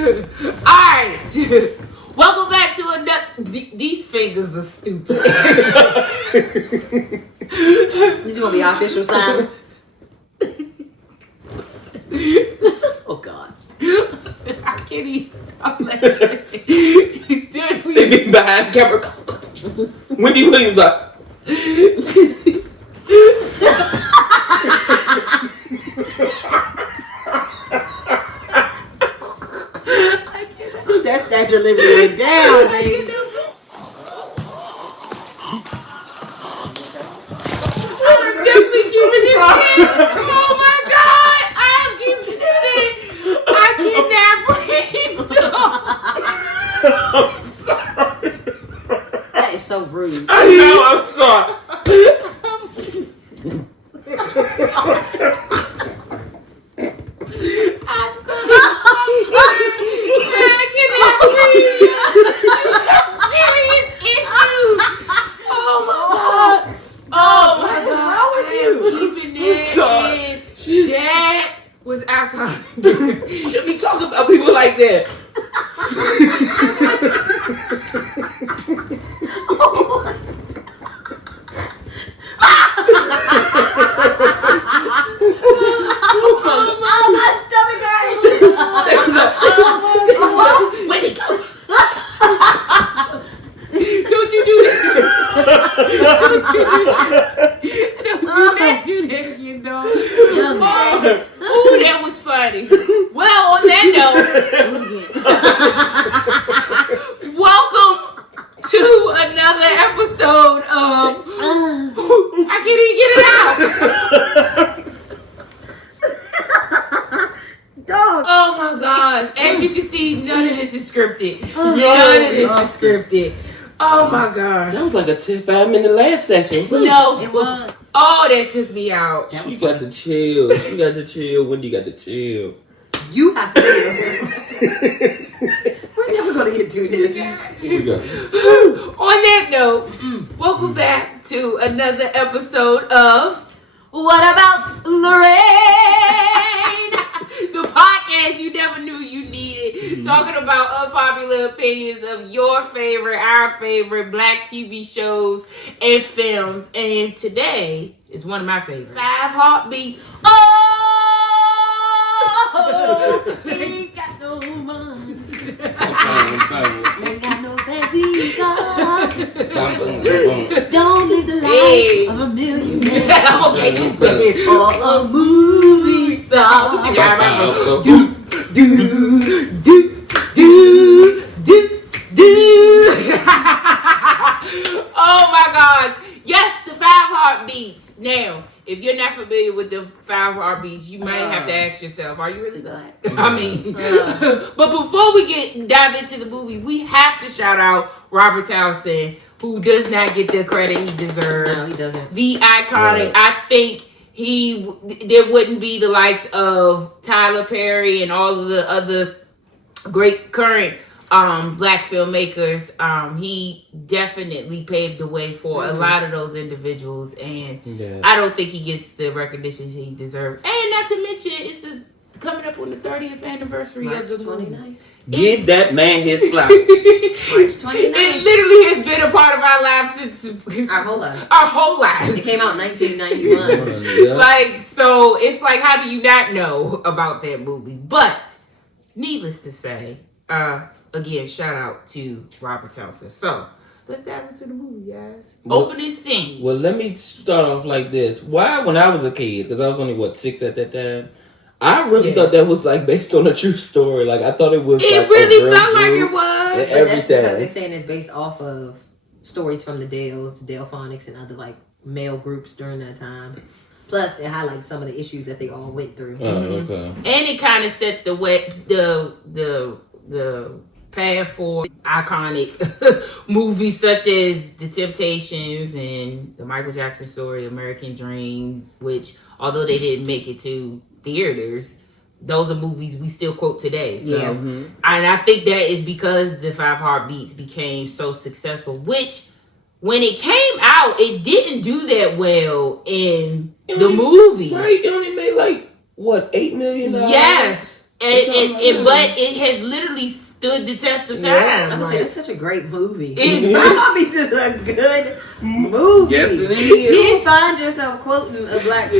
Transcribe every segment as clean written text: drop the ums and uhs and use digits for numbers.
Alright. Welcome back to another. These fingers are stupid. This is gonna be our official sign. Oh God. I can't even stop laughing. They be behind camera. Wendy Williams like. That statue of liberty went down, baby. I'm definitely keeping this in. Oh my God, I'm keeping it in. I cannot breathe. I'm sorry. That is so rude. I know. I'm sorry. Was iconic. You should be talking about people like that. Oh, my stomach hurts. Where'd he go? Don't you do that. Don't you do that. Don't do that, you know. Ooh, that was funny. Well, on that note, welcome to another episode of I can't even get it out. Dog. Oh my gosh. As you can see, none of this is scripted. None of this is scripted. Oh my gosh. That was like a 5-minute laugh session. No. It was. Oh, that took me out. She got to chill. She got to chill. Wendy got to chill. You have to chill. We're never gonna get through this. Here we go. On that note, welcome back to another episode of What About Lorraine? the podcast you never knew you needed. Talking about unpopular opinions of your favorite, our favorite Black TV shows and films. And today is one of my favorites. 5 Heartbeats. Oh, ain't got no money. Ain't got no fancy cars. Don't live the life of a millionaire. Okay, just do it. Or a movie star. We should get our Oh my gosh. Yes, the 5 Heartbeats. Now, if you're not familiar with the 5 Heartbeats, you might have to ask yourself, are you really Black? I mean, but before we dive into the movie, we have to shout out Robert Townsend, who does not get the credit he deserves. No, he doesn't. The iconic, I think there wouldn't be the likes of Tyler Perry and all of the other great current Black filmmakers. He definitely paved the way for a lot of those individuals, and I don't think he gets the recognition he deserves. And not to mention, it's coming up on the 30th anniversary March of the 29th. Give that man his flowers. March 29th. It literally has been a part of our lives since Our whole life. our whole lives. It came out in 1991. Yeah. Like, so it's like, how do you not know about that movie? But needless to say, again, shout out to Robert Townsend. So let's dive into the movie, guys. Opening scene. Well, let me start off like this. Why, when I was a kid, because I was only, 6 at that time, I really thought that was like based on a true story. Like, I thought it was It like really a real felt like group it was. and But that's because they're everything. saying it's based off of stories from the Delphonics and other like male groups during that time. Plus, it highlights some of the issues that they all went through. Oh, okay. And it kind of set the way, the path for iconic movies such as The Temptations and the Michael Jackson story, American Dream, which although they didn't make it to theaters, those are movies we still quote today. So, and I think that is because the 5 Heartbeats became so successful, which when it came out, it didn't do that well in the movie. Right? It only made like, what, $8 million? Yes. but it has literally stood the test of time. I'm gonna say that's such a great movie. Five Heartbeats is a good movie. Yes, it is. You find yourself quoting a Five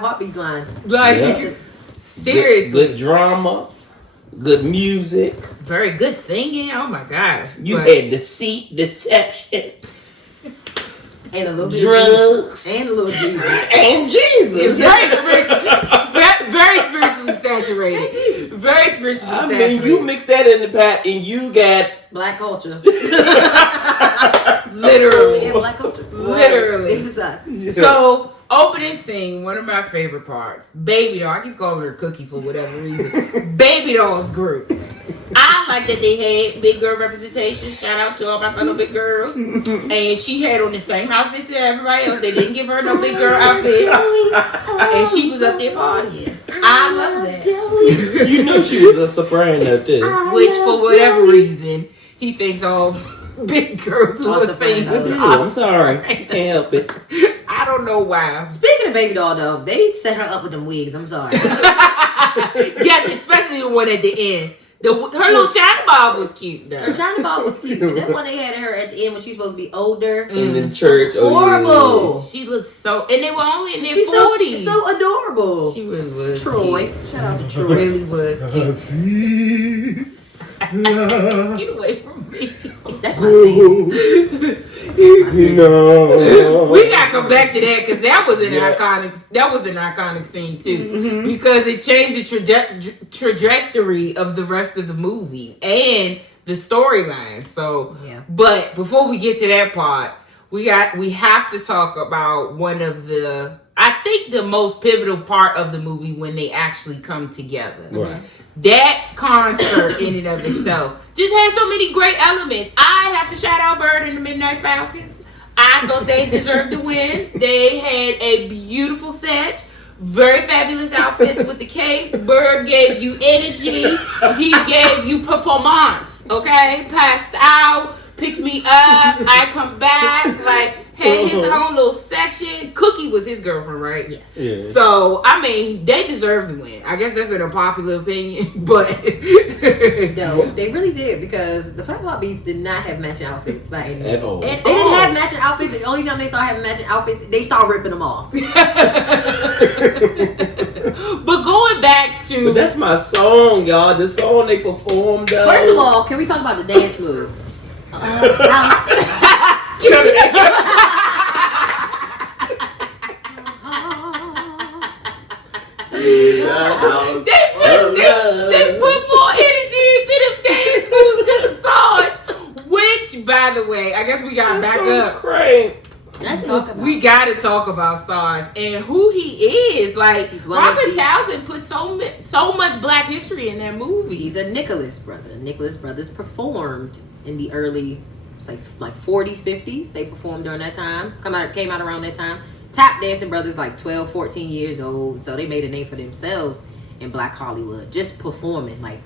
Heartbeats line. Like seriously, Good drama, good music. very good singing. Oh my gosh, You had deceit, deception, And a little bit drugs, of and a little Jesus. and Jesus. very spiritually saturated. Very spiritually I saturated. mean, you mix that in the pot, and you got Black culture. literally. Yeah, black culture. Literally. This is us. So, opening scene, one of my favorite parts. Baby doll. I keep calling her Cookie for whatever reason. Baby doll's group. I like that they had big girl representation. Shout out to all my fellow big girls. And she had on the same outfit to everybody else. They didn't give her no big girl outfit. And she was up there partying. I love that. You know she was a soprano too. Which, for whatever reason, he thinks all big girls who All are singing. sopranos. I'm sorry, can't help it. I don't know why. Speaking of Baby Doll, though, they set her up with them wigs. I'm sorry. Yes, especially the one at the end. Her little China Bob was cute, though. Her China Bob was cute, but that one they had her at the end when she's supposed to be older. In the church, Horrible. She looked so, and they were only in their She's 40s. so adorable. She really was. Troy. Cute. Shout out to She Troy. really was cute. Get away from me. That's my scene. No. We gotta come back to that because that was an iconic scene too, because it changed the trajectory of the rest of the movie and the storyline. So, but before we get to that part, we have to talk about one of the, I think, the most pivotal part of the movie when they actually come together. Right. That concert in and of itself just had so many great elements. I have to shout out Bird and the Midnight Falcons. I thought they deserved to win. They had a beautiful set, very fabulous outfits with the cape. Bird gave you energy. He gave you performance. Okay, passed out, pick me up, I come back. Like, had his own little section. Cookie was his girlfriend, right? Yes. Yeah. So, I mean, they deserve to win. I guess that's an unpopular opinion, but No, they really did, because the Five Heartbeats did not have matching outfits by any means. At all. They didn't have matching outfits, and the only time they started having matching outfits, they start ripping them off. But going back to, But that's my song, y'all. The song they performed. First of all, can we talk about the dance move? they put more energy into them dance moves than Sarge. Which, by the way, I guess we gotta back up. Crank. Let's talk about We gotta talk about Sarge and who he is. Like, Robert Townsend put so much Black history in that movie. He's a Nicholas brother. Nicholas brothers performed in the early, like 40s, 50s. They performed during that time. Came out around that time. Tap dancing brothers, like 12, 14 years old. So they made a name for themselves in Black Hollywood. Just performing, like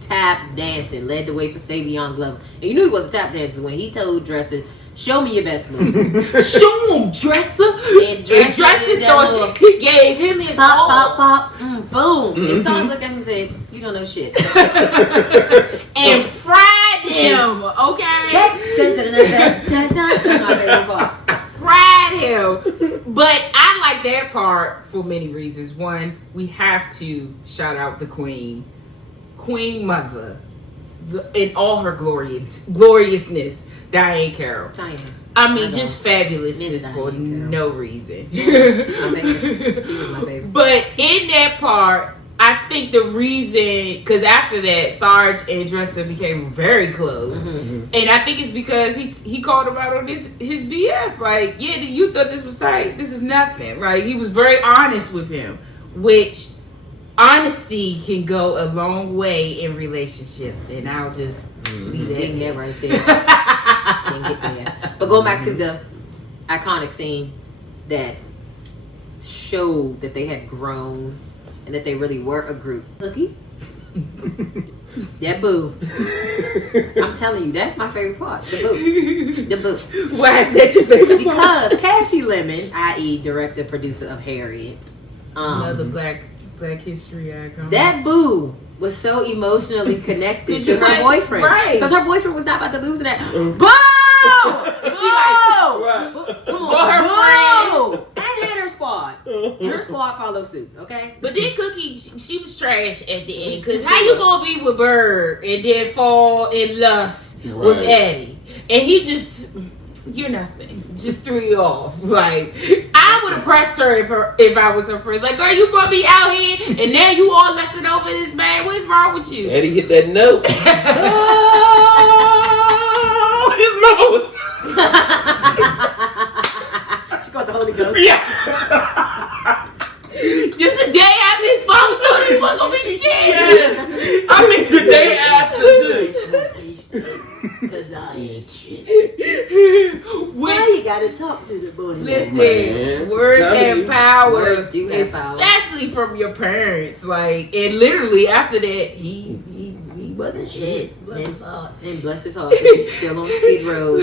tap dancing. Led the way for Savion Glover. And you knew he was a tap dancer when he told Dresser, "Show me your best move." Show him, Dresser. And Dresser did that little he gave him his pop, all. pop, pop, boom. And Sarge looked at him and said, "You don't know shit." And fried him, okay? That's my favorite part. Fried him. But I like that part for many reasons. One, we have to shout out the Queen Mother, in all her gloriousness, Diane Carroll. I mean, just fabulousness for no reason. She's my favorite. She was my favorite. But in that part, I think the reason, because after that, Sarge and Dresser became very close. And I think it's because he called him out on his BS. Like, yeah, you thought this was tight. This is nothing. Like, he was very honest with him, which honesty can go a long way in relationship. And I'll just leave that right there. Can't get there. But going back to the iconic scene that showed that they had grown and that they really were a group. Cookie? That boo. I'm telling you, that's my favorite part. The boo. The boo. Why is that your favorite part? Because Cassie Lemon, i.e. director, producer of Harriet. Another Black Black history icon. That boo was so emotionally connected to her boyfriend. Right. Because her boyfriend was not about to lose that. Boo! Boo! Right. Come on. But her Boo! And her squad. And her squad follow suit, okay? But then Cookie, she was trash at the end. Because how you gonna be with Bird and then fall in lust with Eddie? And he just, you're nothing. Just threw you off. Like, I would have pressed her if I was her friend. Like, girl, you brought me out here and now you all lusting over this man. What's wrong with you? Eddie hit that note. Oh, his mother was. She got the Holy Ghost. Yeah. Just a day after his father told him he wasn't gonna be shit. Yes. I mean, the day after, too. Because I ain't shit. Which, Now you gotta talk to the boy. listen, Man. words Tell have you. power. Words do have power. Especially from your parents. Like, and literally after that, he wasn't shit. Bless his heart. And bless his heart, 'cause he's still on Skid Row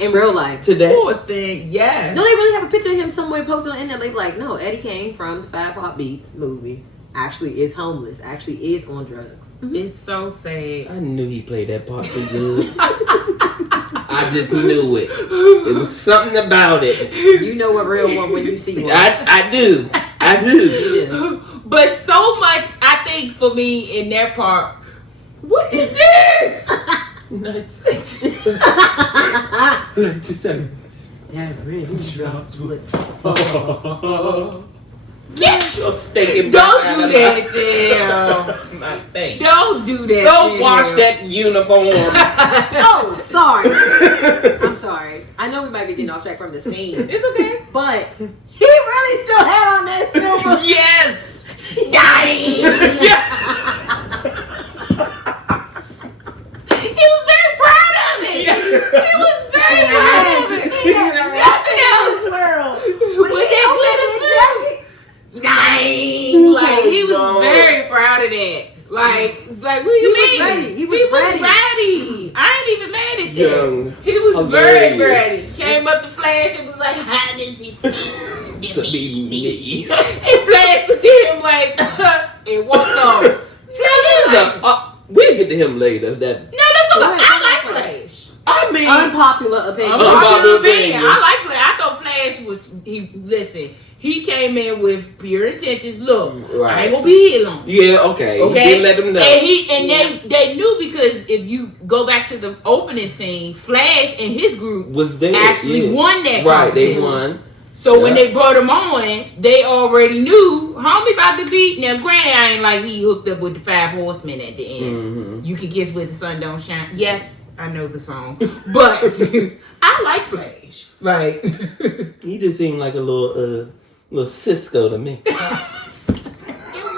in real life. Today. Poor thing, yes. No, they really have a picture of him somewhere posted on the internet. They be like, no, Eddie came from the 5 Heartbeats movie. Actually is homeless. Actually is on drugs. It's so sad. I knew he played that part too good. I just knew it. It was something about it. You know a real one when you see one. I do. I do. You do. But so much, I think, for me in that part. What is this? 97. Yeah, really. Get your stinking Don't back do out of that, Tim. my face. Don't do that. Don't Tim. wash that uniform. Oh, sorry. I'm sorry. I know we might be getting off track from the scene. It's okay. But he really still had on that silver. Yes. Dying. Yeah. He was very proud of it. Yeah. He was very proud of it. He had nothing in this world. With that glitter suit. Dying. Like, he was very proud of that. Like what do you mean? Ready. He was ready. I ain't even mad at that. Young, He was very ready. hilarious. Came up to Flash and was like, how does it feel To be me. And Flash looked at him like, and walked off. We'll get to him later. That No, that's okay. I like Flash. I mean, Unpopular opinion. Unpopular opinion. I like Flash. I thought Flash was, he came in with pure intentions. Look, Right. I ain't gonna be here long. yeah, okay. He Okay, did let him know. And they knew, because if you go back to the opening scene, Flash and his group was there actually won that right? They competition. won. So when they brought him on, they already knew homie about to beat. Now, granted, I ain't like he hooked up with the 5 horsemen at the end. Mm-hmm. You can kiss where the sun don't shine. Yes, I know the song, but I like Flash. Like, He just seemed like a little Cisco to me. in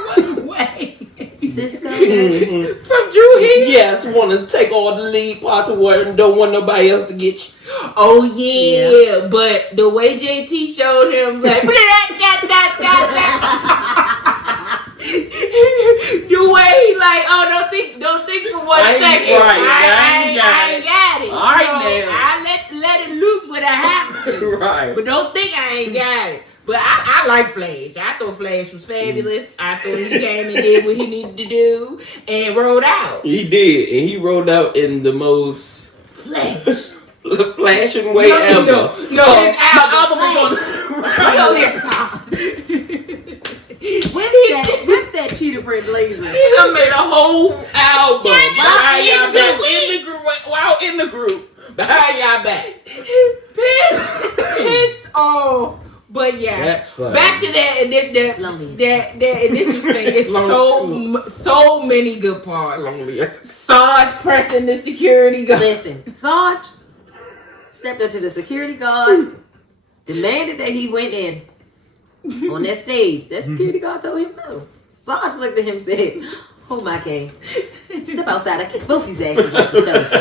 what way? Cisco. From Drew Hill? Yes, want to take all the lead parts of work and don't want nobody else to get you. Oh yeah, but the way JT showed him, like the way he like, oh, don't think for 1 second. Right, I ain't got it. All right, So now. I let it loose when I have to. Right. But don't think I ain't got it. But I like Flash. I thought Flash was fabulous. I thought he came and did what he needed to do and rolled out. He did, and he rolled out in the most Flash. flashing way ever. No, his my album was on. Whip that cheetah print blazer. He done made a whole album behind y'all back in the group. Behind y'all back. Pissed off. But yeah, That's funny. back to that initial thing. It's so many good parts. Sarge pressing the security guard. Listen, Sarge stepped up to the security guard, demanded that he went in on that stage. That security guard told him no. Sarge looked at him and said, "Oh my king, step outside. I kick both these asses like the stones."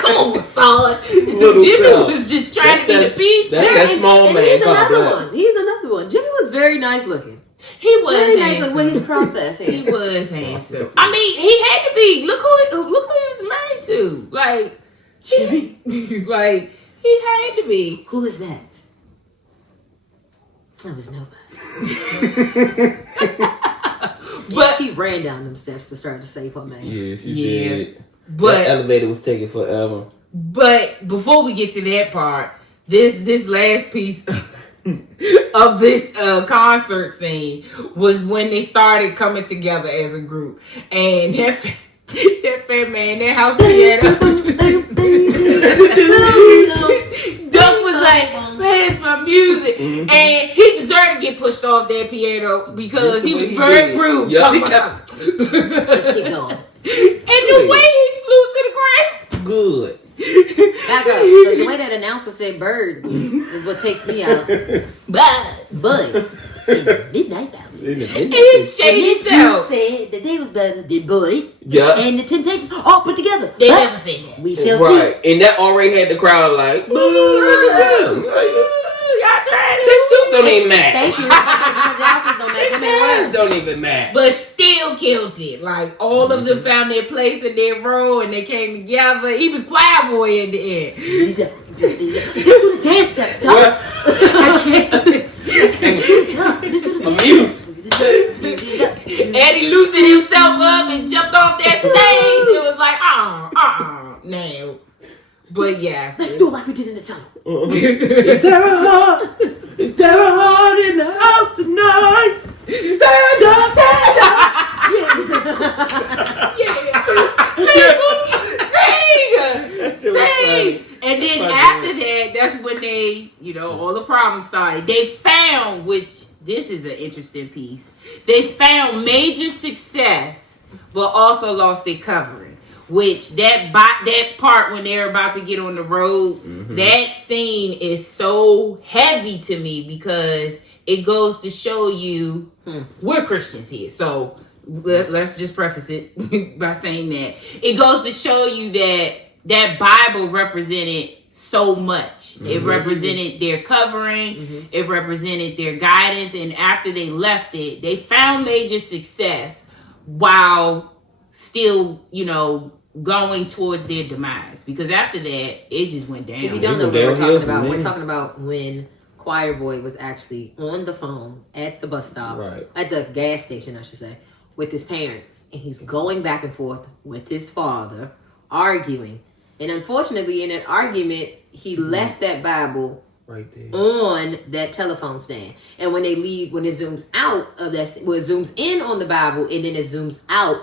Come on, Sarge. Little Jimmy self. was just trying to be the peace. That's that small man. He's called another Black. one. He's another one. Jimmy was very nice looking. He was Very nice handsome. with his process He here. was handsome. I mean, he had to be. Look who he was married to. Like, Jimmy. like he had to be. Who is that? That was nobody. ran down them steps to start to save her man. Yeah, she did. But that elevator was taking forever. But before we get to that part, this last piece of this concert scene was when they started coming together as a group, and that fat man, that house piano, Duck was like, "Man, it's my music," and he deserved to get pushed off that piano because he was very rude. Yep. Let's keep going. And the way he flew to the ground, good. Back up, because the way that announcer said "bird" is what takes me out. But in the midnight hour. In the and his shady self said that they was better than Boy and the Temptations all put together. They never said that. We shall right. See. And that already had the crowd like, y'all trying to. Their suits don't even match. Thank you. Because the outfits don't match. Their ties don't even match. But still killed it. Like, all of them found their place in their role and they came together. Even Choir Boy in the end. Just do the dance step, stop. I can't. This is music. And he loosened himself up and jumped off that stage. It was like, no. But yes. Let's do it like we did in the tunnel. Is there a heart in the house tonight? Stand up, stand up. Sing. And then after that, that's when they, all the problems started. They found, which this is an interesting piece, they found major success, but also lost their covering. Which that part when they're about to get on the road, that scene is so heavy to me because it goes to show you we're Christians here. So let's just preface it by saying that it goes to show you that Bible represented so much. It represented their covering. It represented their guidance. And after they left it, they found major success while still, going towards their demise. Because after that, it just went down. If you don't know what we're talking about, we're talking about when Choir Boy was actually on the phone at the bus stop, at the gas station, I should say, with his parents. And he's going back and forth with his father, arguing. And unfortunately, in that argument, he left that Bible right there on that telephone stand. And when they leave, when it zooms out of that, well, it zooms in on the Bible and then it zooms out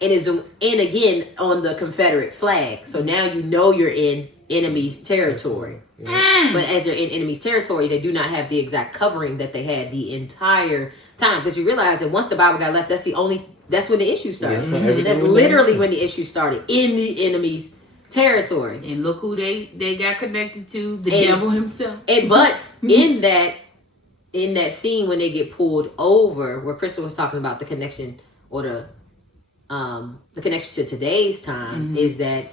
and it zooms in again on the Confederate flag. So now you're in enemy's territory. But as they're in enemy's territory, they do not have the exact covering that they had the entire time. But you realize that once the Bible got left, that's when the issue started. That's literally when the issue started, in the enemy's territory. And look who they got connected to, the devil himself. But in that scene when they get pulled over, where Crystal was talking about the connection or the connection to today's time, is that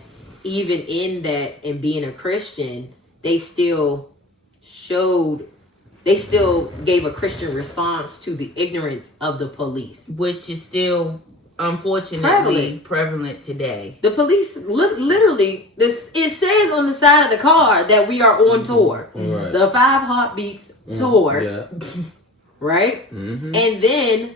even in that and being a Christian, they still gave a Christian response to the ignorance of the police, which is still unfortunately prevalent today. The police literally, it says on the side of the car that we are on tour, the 5 Heartbeats tour, right? And then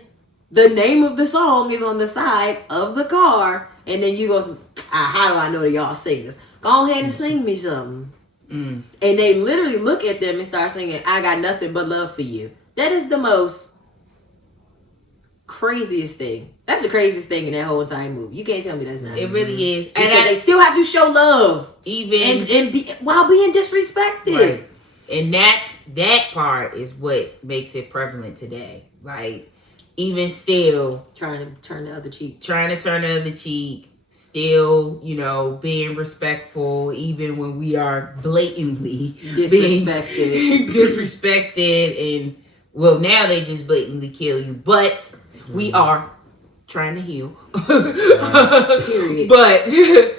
the name of the song is on the side of the car, and then you go, how do I know that y'all sing this? Go ahead and sing me something. And they literally look at them and start singing, I got nothing but love for you. That is the most craziest thing. That's the craziest thing in that whole entire movie. You can't tell me that's not. It really is. Because they still have to show love, even while being disrespected. Right. And that part is what makes it prevalent today. Like, even still trying to turn the other cheek. Still, being respectful, even when we are blatantly disrespected, and well, now they just blatantly kill you. But we are trying to heal. Period. But the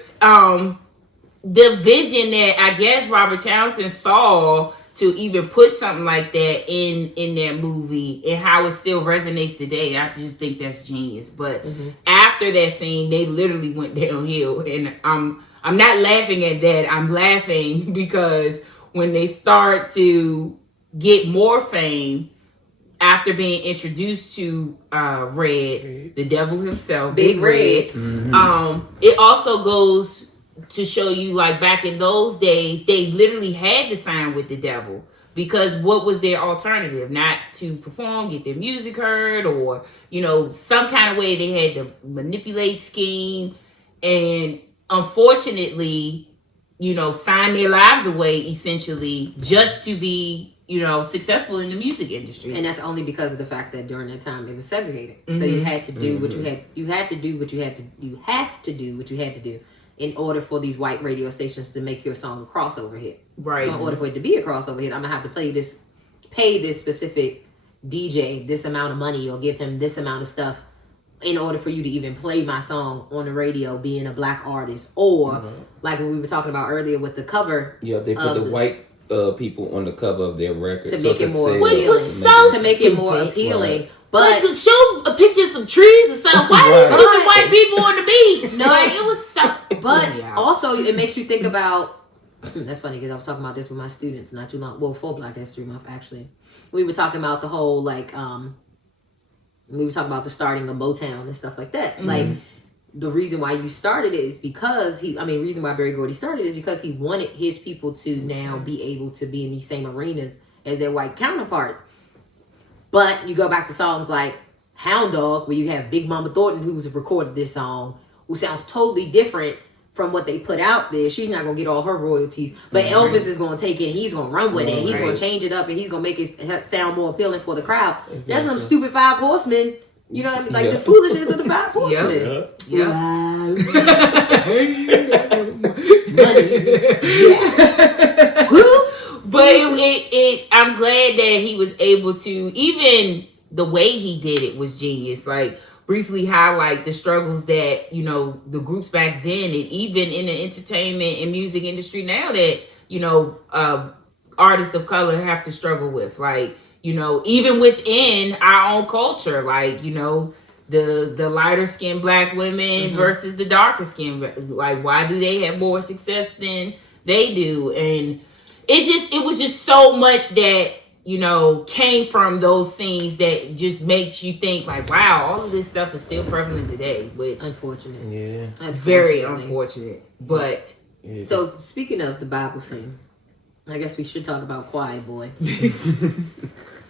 vision that I guess Robert Townsend saw to even put something like that in that movie and how it still resonates today, I just think that's genius. But after that scene, they literally went downhill, and I'm not laughing at that. I'm laughing because when they start to get more fame, after being introduced to Red, the devil himself, Big Red. It also goes to show you, like, back in those days, they literally had to sign with the devil. Because what was their alternative? Not to perform, get their music heard, or, you know, some kind of way they had to manipulate, scheme, and unfortunately, you know, sign their lives away, essentially, just to be, you know, successful in the music industry. And that's only because of the fact that during that time it was segregated. So you had to do what you have to do what you had to do in order for these white radio stations to make your song a crossover hit. Right. So in order for it to be a crossover hit, I'm gonna have to pay this specific DJ this amount of money or give him this amount of stuff in order for you to even play my song on the radio, being a black artist. Or like what we were talking about earlier with the cover. Yeah, they put the white people on the cover of their record to make it more, which was so to make it more appealing. Right. But like, show a picture of some trees or something. Why these stupid white people on the beach? No, like, it was so. But also, it makes you think about. That's funny because I was talking about this with my students not too long. Well, for Black History Month, actually, we were talking about the whole we were talking about the starting of Motown and stuff like that. Like, the reason why you started it is because reason why Berry Gordy started is because he wanted his people to now be able to be in these same arenas as their white counterparts. But you go back to songs like Hound Dog, where you have Big Mama Thornton, who's recorded this song, who sounds totally different from what they put out there. She's not going to get all her royalties. But Elvis is going to take it, and he's going to run with it. He's going to change it up, and he's going to make it sound more appealing for the crowd. Exactly. That's some stupid Five Horsemen. You know what I mean? Like the foolishness of the Five Horsemen. But I'm glad that he was able to, even the way he did it was genius. Like, briefly highlight the struggles that, you know, the groups back then, and even in the entertainment and music industry now, that, you know, artists of color have to struggle with. Like, you know, even within our own culture, like, you know, the lighter skinned black women versus the darker skinned, like, why do they have more success than they do? And it was just so much that, you know, came from those scenes that just makes you think, like, wow, all of this stuff is still prevalent today, which very unfortunate. But so, speaking of the Bible scene, I guess we should talk about Quiet Boy.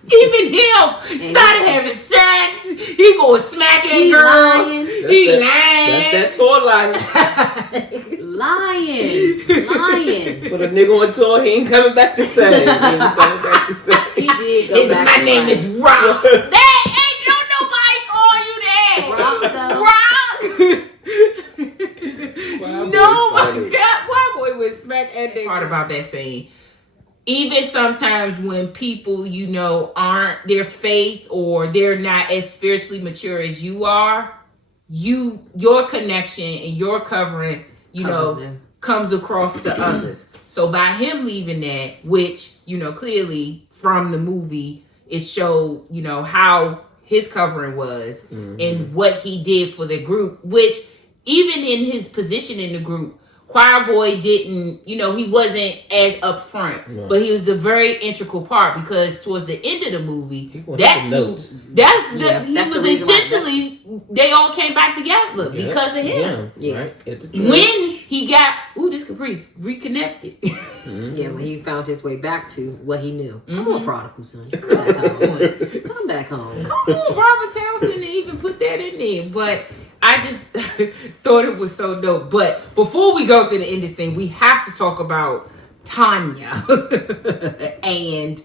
Even him started having sex. He going smack at girls. He lying. That's that tour life. Lying. Put a nigga on tour, he ain't coming back the same. He did go back. My name is Rock. That ain't nobody call you that. Rock. No, my God. Why boy was smack at the part about that scene. Even sometimes when people, you know, aren't their faith or they're not as spiritually mature as you are, your connection and your covering, comes across to others. So by him leaving that, which, you know, clearly from the movie, it showed, you know, how his covering was and what he did for the group, which even in his position in the group, Choir Boy didn't, you know, he wasn't as upfront, but he was a very integral part because towards the end of the movie, he was essentially, they all came back together because of him. Right. When he got, this could breathe, reconnected. Yeah, when he found his way back to what he knew. Come on, prodigal son. Come back home. Come back home. Come on, Robert Townsend even put that in there. But I just thought it was so dope. But before we go to the end of this thing, we have to talk about Tanya and,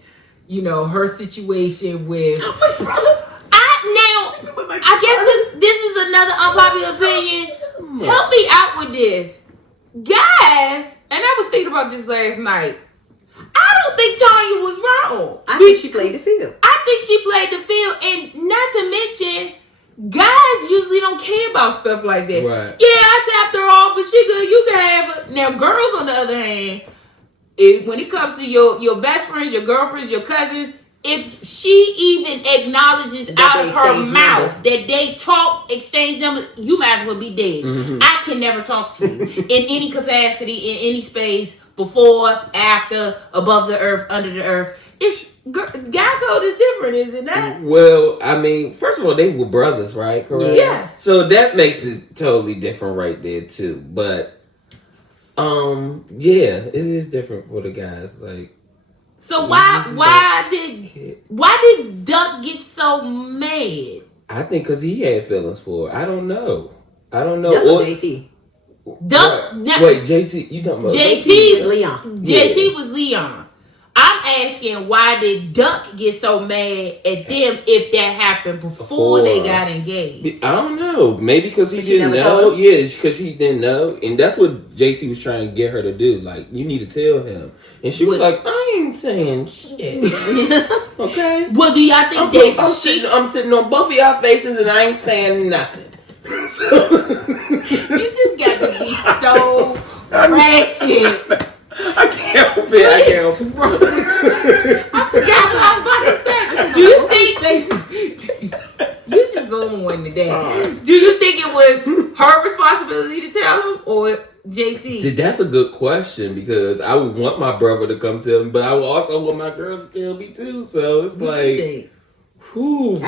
you know, her situation with my brother. I guess this is another unpopular opinion. Help me out with this. Guys, and I was thinking about this last night. I don't think Tanya was wrong. I think she played the field. I think she played the field. And not to mention, guys usually don't care about stuff like that. Right. Yeah, I tapped her off, but she good. You can have her. Now, girls, on the other hand, when it comes to your best friends, your girlfriends, your cousins, if she even acknowledges out of her mouth that they talk, exchange numbers, you might as well be dead. I can never talk to you in any capacity, in any space, before, after, above the earth, under the earth. Guy code is different, is it not? Well, I mean, first of all, they were brothers, right? Correct. Yes. So that makes it totally different right there too. But yeah, it is different for the guys. Like, so why did Duck get so mad? I think because he had feelings for her. I don't know. Duck or JT? Duck. Wait, JT. You talking about JT was Leon? JT was Leon. I'm asking, why did Duck get so mad at them if that happened before they got engaged? I don't know. Maybe because he didn't never know. told him? Yeah, because he didn't know. And that's what JT was trying to get her to do. Like, you need to tell him. And she was like, I ain't saying shit. Okay? Well, do y'all think I'm sitting on both of y'all faces and I ain't saying nothing. So you just got to be so ratchet. I can't help it. I forgot what I was about to say. Do you think you just on one today? Do you think it was her responsibility to tell him or JT? That's a good question because I would want my brother to come tell me, but I would also want my girl to tell me too. So it's what like, you think? I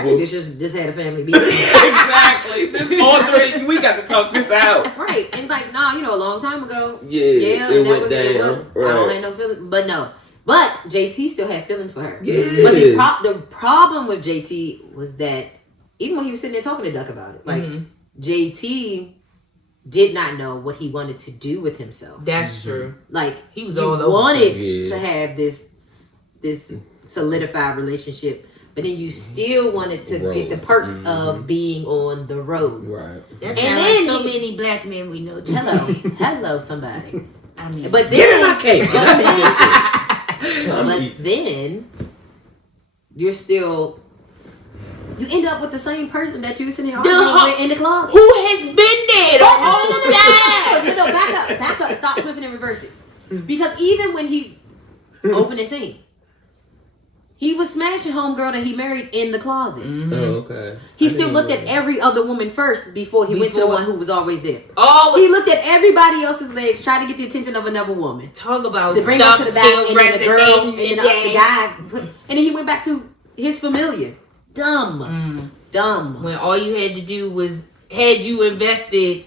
think they just had a family meeting. Exactly. All three, we got to talk this out. Right. And like, nah, a long time ago. Yeah, and it went down. I don't have no feelings. But no. But JT still had feelings for her. Yeah. But the problem with JT was that even when he was sitting there talking to Duck about it, like JT did not know what he wanted to do with himself. That's true. Like he was he all over wanted to have this solidified relationship. But then you still wanted to get the perks of being on the road. Right. That sounds like so many black men we know. Hello, somebody. I mean, but then, get in my cake. But then you end up with the same person that you were sitting here arguing with in the club. Who has been there the whole time? Back up, stop flipping and reverse it. Because even when he opened the scene, he was smashing homegirl that he married in the closet. Mm-hmm. Oh, okay. He still looked at every other woman first before he went to the one who was always there. Oh, he looked at everybody else's legs, tried to get the attention of another woman. Talk about to bring her to the back, and then the girl, and then the guy, and then he went back to his familiar. Dumb. When all you had to do was, had you invested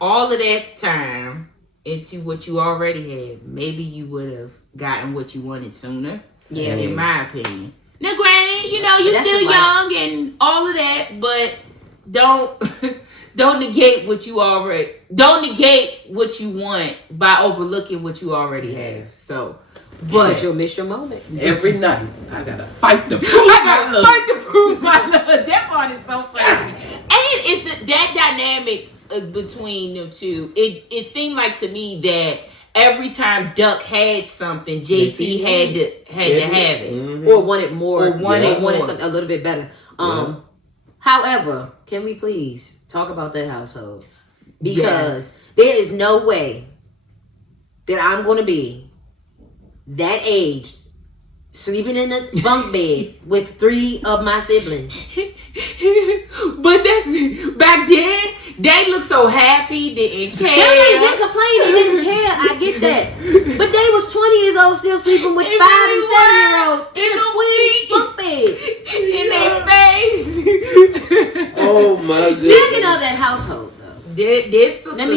all of that time into what you already had, maybe you would have gotten what you wanted sooner. Yeah, in my opinion. Now, granted, you're still young and all of that, but don't negate what you want by overlooking what you already have. So, but you'll miss your moment every night. I gotta fight to prove my love. That part is so funny, and it's that dynamic between them two. It seemed like to me that every time Duck had something, JT had to have it, or wanted more, or wanted something a little bit better. However, can we please talk about that household? Because there is no way that I'm going to be that age, sleeping in a bunk bed with 3 of my siblings. But that's back then. They looked so happy, didn't care. They didn't complain, they didn't care. I get that. But they was 20 years old still sleeping with 5 and 7-year-olds in a twin bunk bed. In their face. Oh my goodness. Speaking of that household though. Let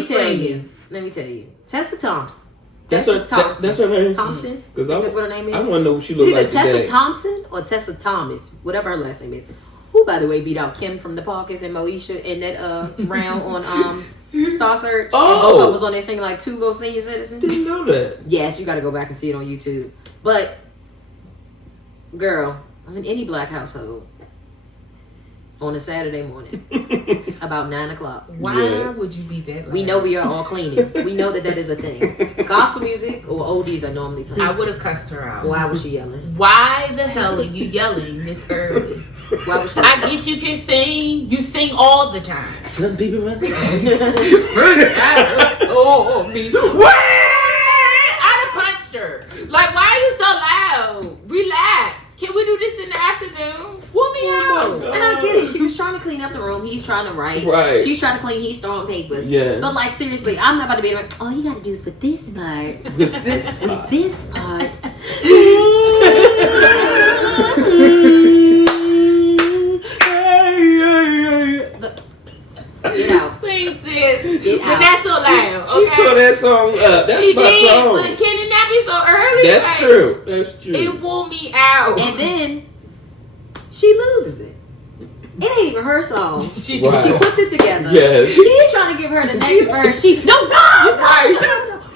me tell you. Tessa Thompson. That's her name? Thompson? Because that's what her name is? I want to know what she looks like Tessa today. Thompson or Tessa Thomas, whatever her last name is. Who, by the way, beat out Kim from the Parkers and Moesha in that round on Star Search. Oh! And both of them was on there singing like 2 little senior citizens. Didn't know that. Yes, you got to go back and see it on YouTube. But, girl, in any black household, on a Saturday morning, about 9 o'clock. Why would you be that loud? We know we are all cleaning. We know that is a thing. Gospel music or oldies are normally playing. I would have cussed her out. Why was she yelling? Why the hell are you yelling this early? Why was she I get you can sing. You sing all the time. Some people run. Oh, me. I'd have punched her. Like, why are you so loud? Relax. Can we do this in the afternoon? Pull me out. And I get it. She was trying to clean up the room. He's trying to write. Right. She's trying to clean. He's throwing papers. Yeah. But like seriously, I'm not about to be like, all you got to do is with this part. With this with this part. sing, sis. Get But out. that's so loud. She Okay? tore that song up. That's She my did, song. but can it not be so early? That's Like, true. That's true. It wore me out. And then she loses it. It ain't even her song. She Right. She puts it together. Yes. He trying to give her the next verse. She no.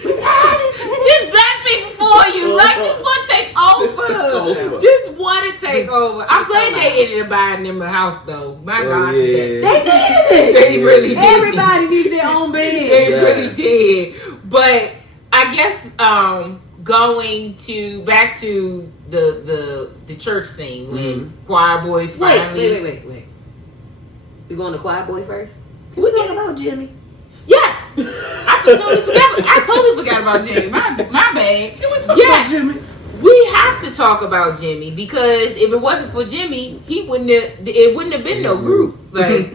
Just black people for you. Like, just want to take Just took over. over. Just want to take over. I'm so glad loud. they ended up buying them a house, though. My Oh, God, yeah. today. They needed it. They really did. Everybody needed their own They bed. Yeah. really did. But I guess going to back to the church scene when Choir Boy finally. Wait. We going to Quiet Boy first? Can we talk about Jimmy? Yes, I totally forgot about Jimmy. My bad. Yes, Jimmy. we have to talk about Jimmy because if it wasn't for Jimmy, it wouldn't have been no group. Like,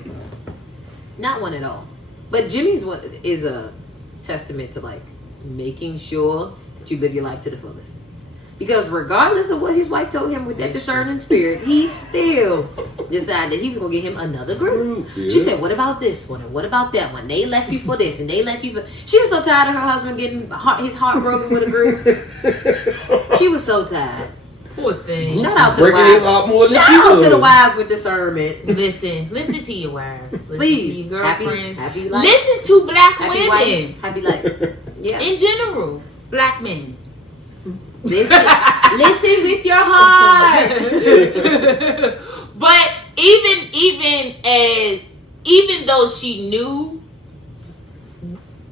Not one at all. But Jimmy's one is a testament to like making sure that you live your life to the fullest. Because regardless of what his wife told him with that discerning spirit, he still decided that he was going to get him another group. Yeah. She said, what about this one? And what about that one? They left you for this and they left you for... She was so tired of her husband getting his heart broken with a group. She was so tired. poor thing. Shout out to the Breaking his heart more wives. than Shout she out to the was. wives with discernment. Listen to your wives. Listen Please. to your girlfriends. Happy life. Listen to black Happy women wife. Happy life. Yeah. in general. Black men. Listen with your heart. But even though she knew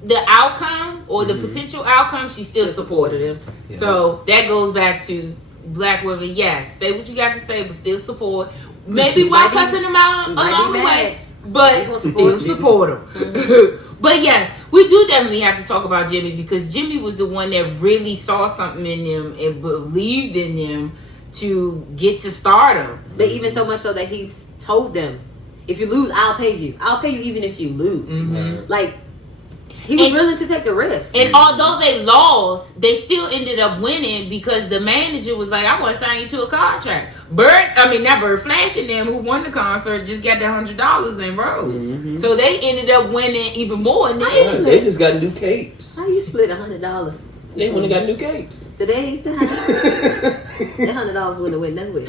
the outcome or the potential outcome, she still supported him. Yeah. So that goes back to black women. Yes, say what you got to say, but still support. Maybe while Might be- cussing them out might be along the mad. way, but gonna still support support him. But yes, we do definitely have to talk about Jimmy because Jimmy was the one that really saw something in them and believed in them to get to stardom. But even so much so that he's told them, if you lose, I'll pay you. I'll pay you even if you lose. Mm-hmm. Like, he was And- willing to take the risk. And although they lost, they still ended up winning because the manager was like, I want to sign you to a contract. Flash and them who won the concert just got that $100 and rolled. Mm-hmm. So they ended up winning even more. And Yeah, they just got new capes. How you split $100? They went and got new capes. Today's time. That $100 wouldn't have went nowhere.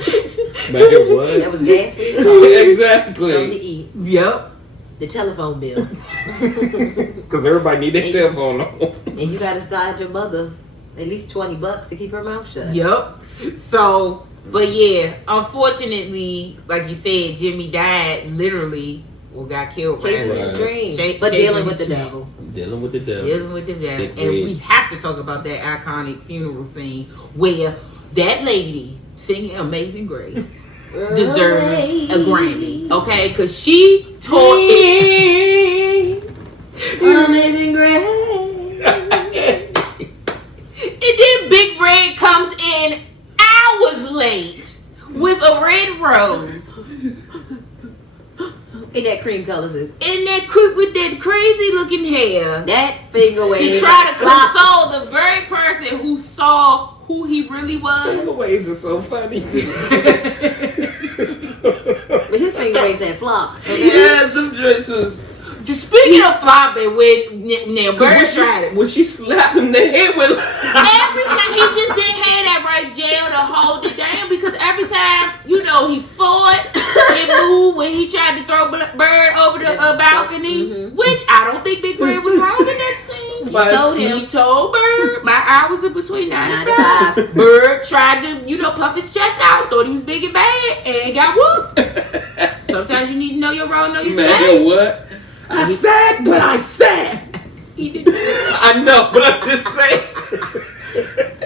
Man, what? That was gas for your car. Something to Exactly. eat. Yep. The telephone bill. Because everybody need their cell phone on. And you got to start your mother at least $20 to keep her mouth shut. Yep. So, but yeah, unfortunately, like you said, Jimmy died literally or got killed. Chasing rather. his dream. Chasing But dealing with his the dream. devil. Dealing with the devil. Dealing with the devil. Big And red. we have to talk about that iconic funeral scene where that lady singing Amazing Grace deserved a Grammy. Okay? Because she taught it. Amazing grace. And then Big Red comes in hours late with a red rose. In that cream color suit. In that with that crazy looking hair. That finger wave. To try to Flop. console the very person who saw who he really was. Finger waves are so funny. But his finger waves had flopped. Okay? Yes, them joints was. Speaking of flopping, when Bird tried it. When she slapped him, the head went. Every time he just didn't have that right gel to hold it down because every time, he fought and moved when he tried to throw Bird over the balcony, which I don't think Big Red was wrong in that scene. He told him. He told Bird my hours are between 9 and 5. 95. Bird tried to, puff his chest out, thought he was big and bad, and got whooped. Sometimes you need to know your role, know your Man, space. what? I said what I said. He didn't say I know, but I'm just saying.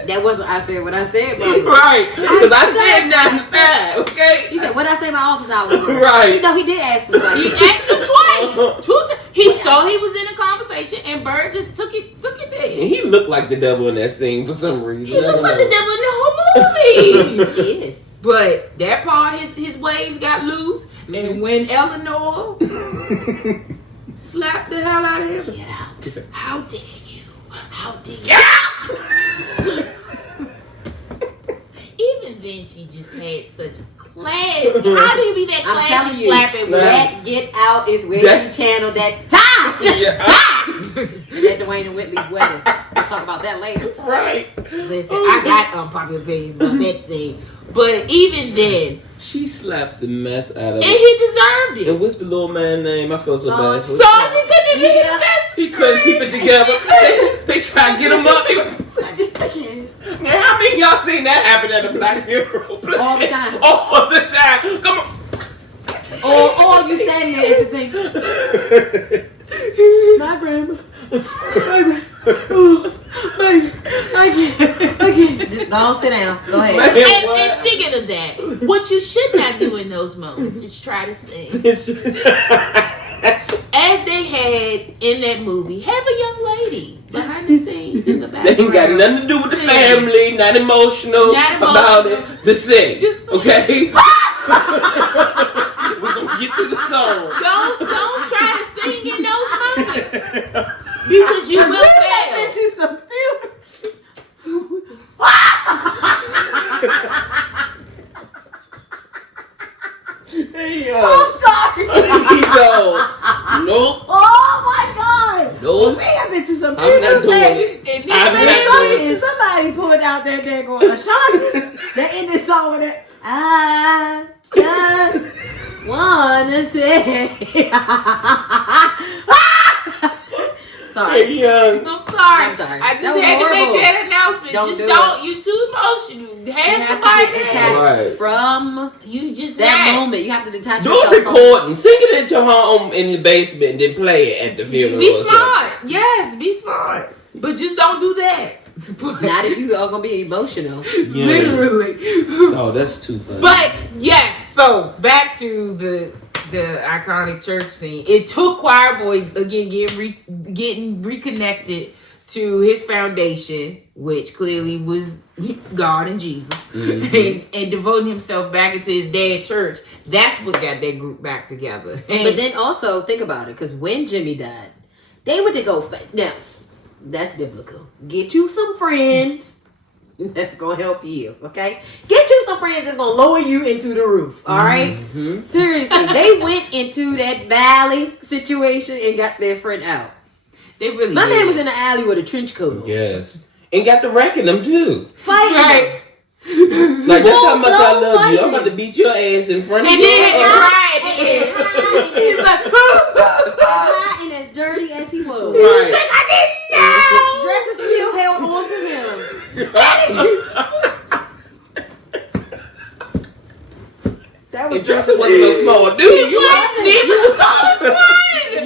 That wasn't I said what I said, Mama. Right. Because I said 95, okay? He said, what I say my office hours were. Right. He did ask me like He that. asked him twice. 2 times. He saw he was in a conversation, and Bird just took it And there. he looked like the devil in that scene for some reason. He looked like the devil in the whole movie. He is. But that part, his waves got loose, and when Eleanor slapped the hell out of him, Get out. how dare you? How dare you? Get out! Even then, she just had such class. How do you be that I'm classy telling you, slapping women? that get out is where That- she channeled that time. Just die. And at Dwayne and Whitley's wedding. We'll talk about that later. Right. Listen, I got unpopular opinions about that scene. But even then, she slapped the mess out of and it. he deserved it. And what's the little man name? I felt so bad for him. Sergeant couldn't get his best He couldn't keep it together. They tried to get him up. Man, how many of y'all seen that happen at a black funeral? All the time. All the time. Come on. Or you standing there at the thing. My grandma. Baby, I can't. Just go on, sit down. Go ahead. Man, and speaking of that, what you should not do in those moments is try to sing. As they had in that movie, have a young lady behind the scenes in the background. They ain't got nothing to do with the family, not emotional about it. The sing, okay? We're gonna get through the song. Don't try to sing in those moments because you will fail. You some Hey, I'm sorry. Nope. Oh my God. Nope. We have been through some I'm not beautiful doing things. it. I'm not doing it. And somebody pulled out that daggone Ashanti. That in this song with that. I just wanna say. Sorry. Hey, young. I'm sorry. I'm sorry. I just That was had to horrible. make that announcement. Don't do You too emotional. You Have have to somebody get there. detached Right. from You just that that moment. You have to detach Do yourself a recording. Sing it at your home in your basement and then play it at the funeral. Be or smart. Yes, be smart. But just don't do that. Not if you are gonna be emotional. Yeah. Literally. Oh, that's too funny. But yes, so back to the iconic church scene. It took Choir Boy again getting reconnected to his foundation, which clearly was God and Jesus, and devoting himself back into his dad's church. That's what got that group back together. But then also think about it, because when Jimmy died, they went to go. Now, that's biblical. Get you some friends. That's gonna help you, okay? Get you some friends that's gonna lower you into the roof, all right? Seriously, they went into that valley situation and got their friend out. They really My did. man was in the alley with a trench coat on. Yes. And got to wrecking them too. Fighting Right. Like, that's how much I Full-blown love you. I'm fighting. about to beat your ass in front of And you. then he cried. He's like, high and as dirty as he was. Right. I didn't know. Dresses still held on to him. That was And Justin wasn't no small dude. You He was the tallest one.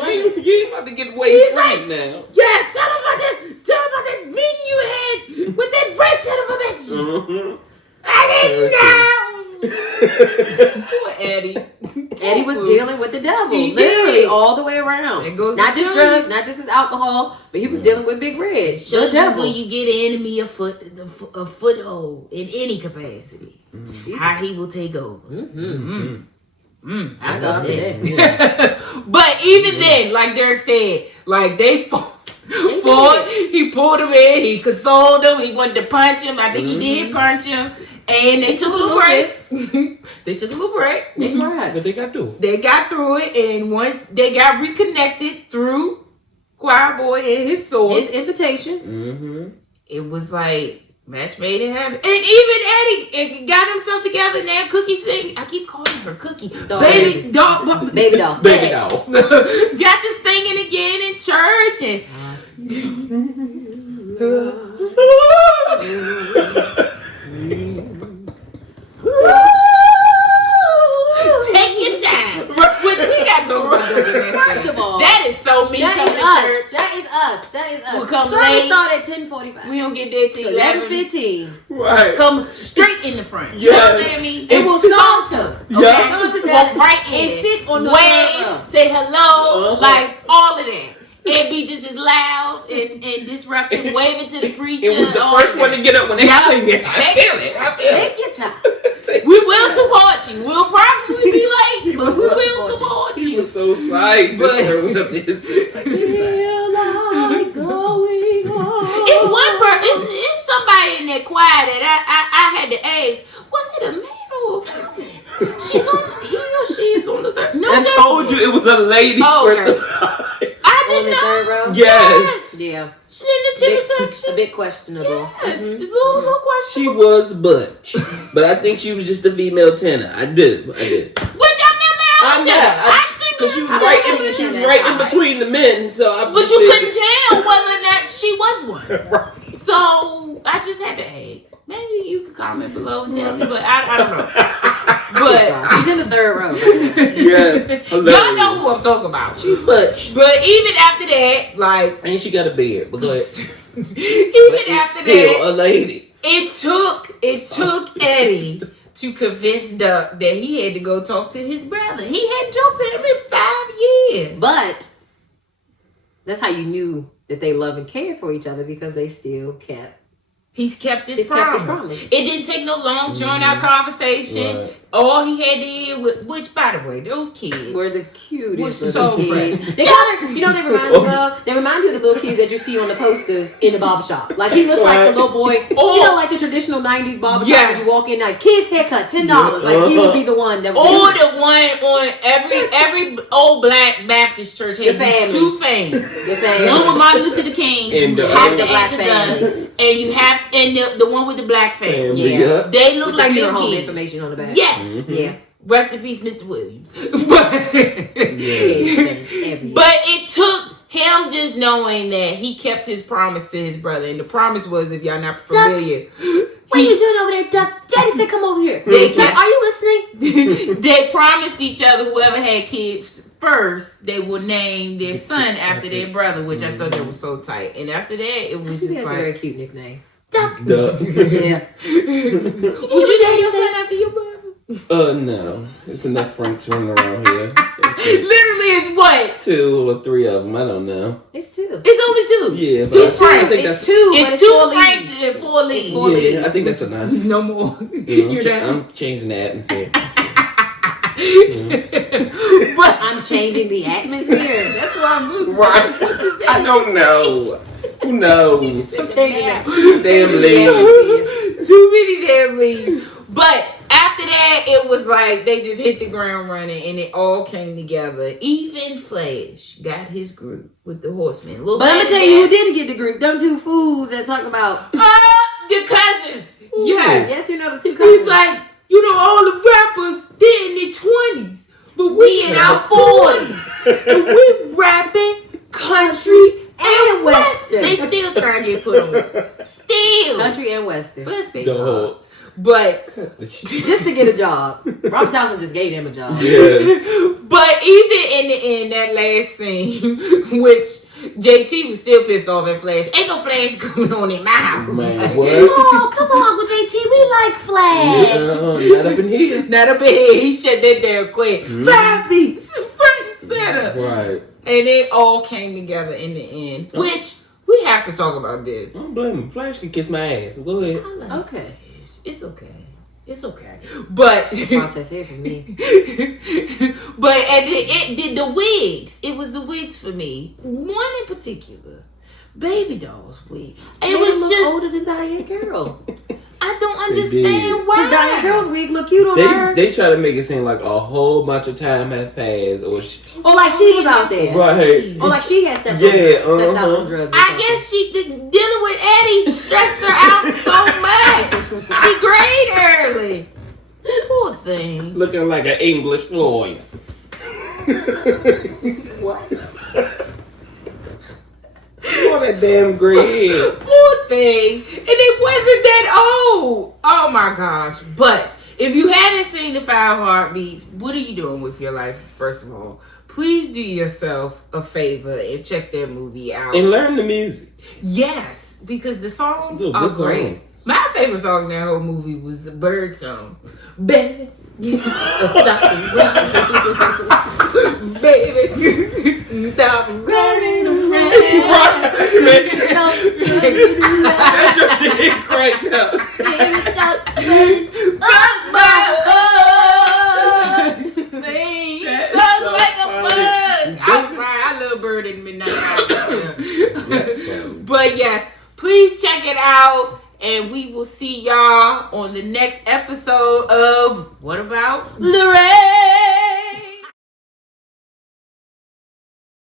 ain't about to get way He's free like- now. Yeah, tell him about that meeting you had with that red son of a bitch. I didn't know. Poor Eddie. Eddie was dealing with the devil, He literally did. all the way around. It goes to Not just show drugs, you. not just his alcohol, but he was dealing with Big Red, Show the you devil. when you get an enemy a foothold in any capacity. How he will take over. I love that. But even then, like Derek said, like they fought. He pulled him in. He consoled him. He wanted to punch him. I think he did punch him. And they took a little break. They took a little break. They cried. But they got through. They got through it, and once they got reconnected through Choir Boy and his sword, His invitation. it was like match made in heaven. And even Eddie got himself together. Now Cookie sing. I keep calling her Cookie. Dog. Baby doll. Baby doll. Baby doll. Got to singing again in church and. Take your time. Which we got to First of all, that is so mean. that Come is to us. church. That is us. That is us. We'll come Service late. start at 10:45. We don't get there till 11:15. 11:15. Right. Come straight in the front. Yes. You understand me? And we'll saunter. Yeah. Saunter Go down right in. and sit on the wave, say hello, Uh-huh. like all of that. And be just as loud and disruptive, waving to the preacher. It was the all first of one that. to get up when they Yeah. sing this. I feel it. I feel it. Take your time. We will support you. We'll probably be late, but we will support He you. was so psyched. But- Sister was up there. Take your time. It's one person. It's somebody in that choir that I had to ask. Was it a man or a woman? She is on the third. No, I told you it was a lady. Oh, okay. First of all. I in the third row? Yes. Yeah. She in the titty section. A bit questionable. Yes, a little question. She was butch, but I think she was just a female tenor. I do. Which I'm not. Because she was right in between the men, so but you couldn't tell whether or not she was one. Right. So I just had to ask. Maybe you could comment below and tell me, but I don't know. But she's in the third row. Yeah, y'all know who I'm talking about. She's butch. But even after that, like, and she got a beard, but even after that, a lady. It took Eddie to convince Duck that he had to go talk to his brother. He hadn't talked to him in 5 years. But that's how you knew that they love and care for each other, because they still kept. He's kept his promise. It didn't take no long, drawn out conversation. Right. All he had to hear was, which, by the way, those kids were the cutest so little kids. precious. They kind of, you know, they remind me of. They remind me of the little kids that you see on the posters in the barbershop. Like he looks like the little boy, you know, like the traditional '90s barbershop. Yes. When you walk in, like kids haircut $10. Like he would be the one that. Or the one on every old black Baptist church has two fans. One with Martin Luther King, and half the black family, and you have the one with the black family. Yeah, they look with like the their home kids. information on the back. Yes. Mm-hmm. Yeah. Rest in peace, Mr. Williams. But it took him just knowing that he kept his promise to his brother, and the promise was, if y'all not familiar, what are you doing over there, Duck? Daddy said, "Come over here." Duck, are you listening? They promised each other, whoever had kids first, they would name their son after their brother, which I thought that was so tight. And after that, it was just that's like a very cute nickname. Duck. Yeah. Would you name your son after your brother? No. It's enough Franks running around here. Literally, it's what? 2 or 3 of them. I don't know. It's 2. It's only 2. Yeah, but 2 I Franks. think It's 2. It's 2 Franks and 4 leads. Yeah, I think that's enough. No more. I'm changing the atmosphere. But I'm changing the atmosphere. That's why I'm losing. Right. What does that I don't know. Who knows? I'm changing that. Damn leaves. Too many damn leaves. But after that, it was like they just hit the ground running, and it all came together. Even Flash got his group with the Horsemen. But I'm gonna tell you who didn't get the group. Them 2 fools that talk about the cousins. Yes, you know the 2 cousins. He's like, you know, all the rappers, they're in their 20s, but we in our 40s, and we rapping country and western. They still trying to get put on. Still Country and western. Bless their Go hearts. But just to get a job. Robert Townsend just gave them a job. Yes. But even in the end, that last scene, which JT was still pissed off at Flash. Ain't no Flash coming on in my house. Man, like, what? Oh, come on, Uncle JT. We like Flash. Not up in here. Not up in here. He shut that down quick. 5 beats. Frank Center. Right. And it all came together in the end. Which, we have to talk about this. I don't blame him. Flash can kiss my ass. Go ahead. Okay. It's okay. It's okay. But it's a process here for me. But at the wigs, it was the wigs for me. One in particular, Baby Doll's wig. It was just older than Diane Carroll. I don't understand why. Because Diane Carroll's wig look cute on her. They try to make it seem like a whole bunch of time has passed, or like she was out there. Right. Or like she had stepped out on drugs. I guess she dealing with Eddie stressed her out so much. She grayed early. Poor thing. Looking like an English lawyer. What? All that damn gray hair. Poor thing. And it wasn't that old. Oh my gosh. But if you haven't seen the 5 Heartbeats, what are you doing with your life, first of all? Please do yourself a favor and check that movie out. And learn the music. Yes, because the songs Dude, are good great. song. My favorite song in that whole movie was the Bird song. Baby, you stop running. Baby, stop running around. Stop running around. That just cracked up. Baby, stop running. Oh my God. Sing. Sounds like a bug. I'm sorry, I love Bird in Midnight Hour. But yes, please check it out. And we will see y'all on the next episode of What About Lorraine?